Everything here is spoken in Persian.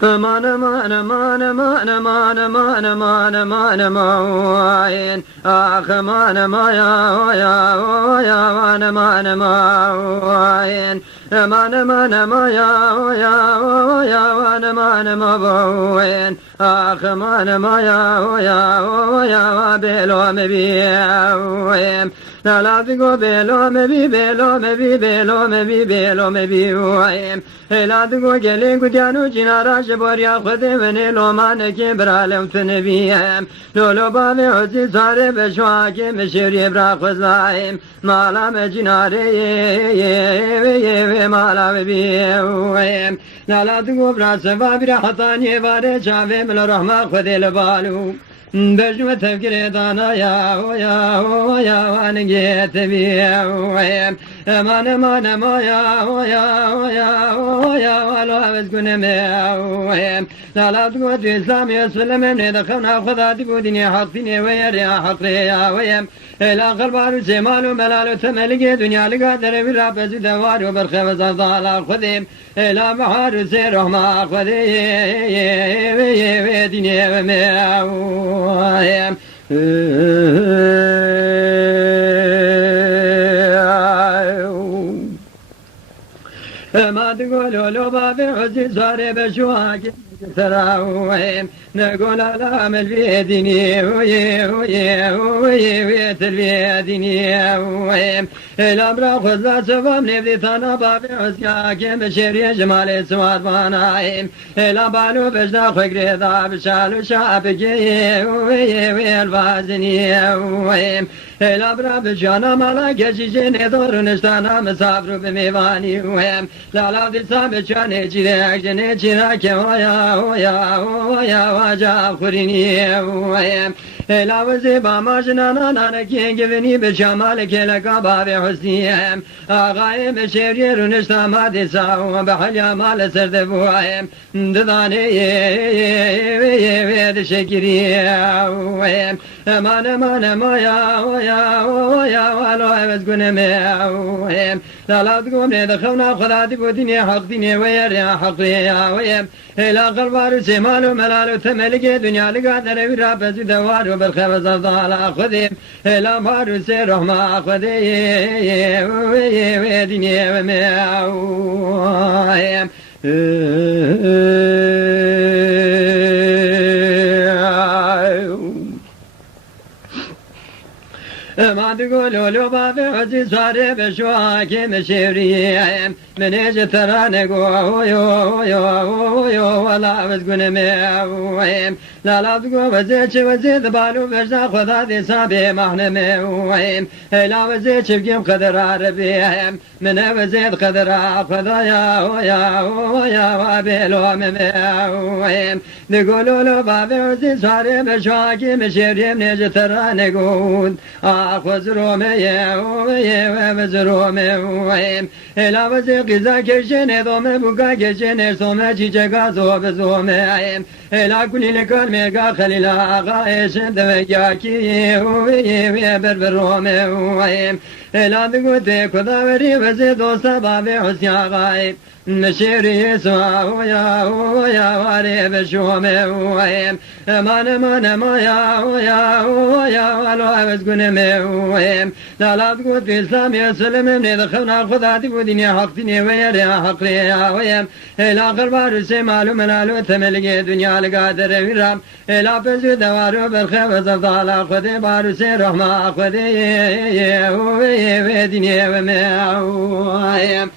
aman aman aman aman aman aman aman aman aman ah aman aman ya aman aman aman aman aman aman ya aman aman ah aman aman ya belo me bi la la digo belo me bi belo me bi belo me bi belo me bi la digo gelin kudiyanu cinara شباریا خودی منی لومان که برالم فنبیم لولو بامی عزی ساره بشوا که مشری برا خزایم مالا مجناره مالا ببیم لالا دگو برا سوا برا حطانی واره چاوه مل رحمه خودی لبالو بجمع تفکر دانا یا وانگیت بیم امان امان امان یا ولو عوض کنم لالا تقوت اسلامی سلم ندخونا خدا تقو دینی حق دینی ویر حق ریا ویم لا قربان جمال و ملال و تملک دنیا لگا در ویرا بزی دوار و برخه و زفضال خودیم لا بحار سیر رحمه خودی دینی و میم ما تقولوا لو باب عزيز صار بشواك تراويم نقول لا مل في ديني وي تربية ديني ويم الأمر خذ سبب نبذي ثنا باب عزياك بشري جمال سواد بنايم لا بالو بجنا خير ذا بشال شعبك وي الفازني ويم الأمر بجانا مالا جيجين دور نشتانا مسافر بميواني ويم لا لا دي سام جاني جيرك جني جيرك ويا واجا خوريني ويم لا وزي باماجنا نانا كين جبني بجمال كلك باب حسنيم غايم شيرير نشتا ما دي ساو بحليا مال سرد بويم دداني ويد شكري ويم امان ويا ولو عوز قنم ويم لا تقوم ندخونا خدا تقو ديني حق ديني وير حق ريا ويم لا قربار سمال وملال وتملك دنيا لقادر ويرا بزي دوار وبرخه وزفضال خذيم لا مار سير رحمة خذي ديني وميم ما تقولوا لو باب عزيز صار بشواك مشيريم من اجي ترى نقو ولا بتقول ميم لا تقول وزيد بالو بجنا خذا ذي سابي محن ميم لا وزيد بقيم قدر عربيم من وزيد قدر خذا يا وابلو ميم نقولوا لو باب عزيز صار بشواك مشيريم نجي ترى نقول خزرومه وزرومه ویم الا وزی قزا کشنه دومه بوگا کشنه سومه چیچه گازو بزومه الا کلی لکل میگا خلیل آقا ایشن دوگیا کی بربرومه ویم الا دگوته کداوری وزی دوستا باب حسین آقای نشيري سوا ويا واري بشومه ويم امان ما يا ولو عوز قنمه ويم لا تقول في اسلام يسلم من دخلنا خذا تقول دنيا حق دنيا ويا حق ريا ويم لا قربار سمال منالو تملك دنيا لقادر ويرام لا بزو دوارو برخه وزفضال خذي بارو سير رحمه خذي دنيا ويم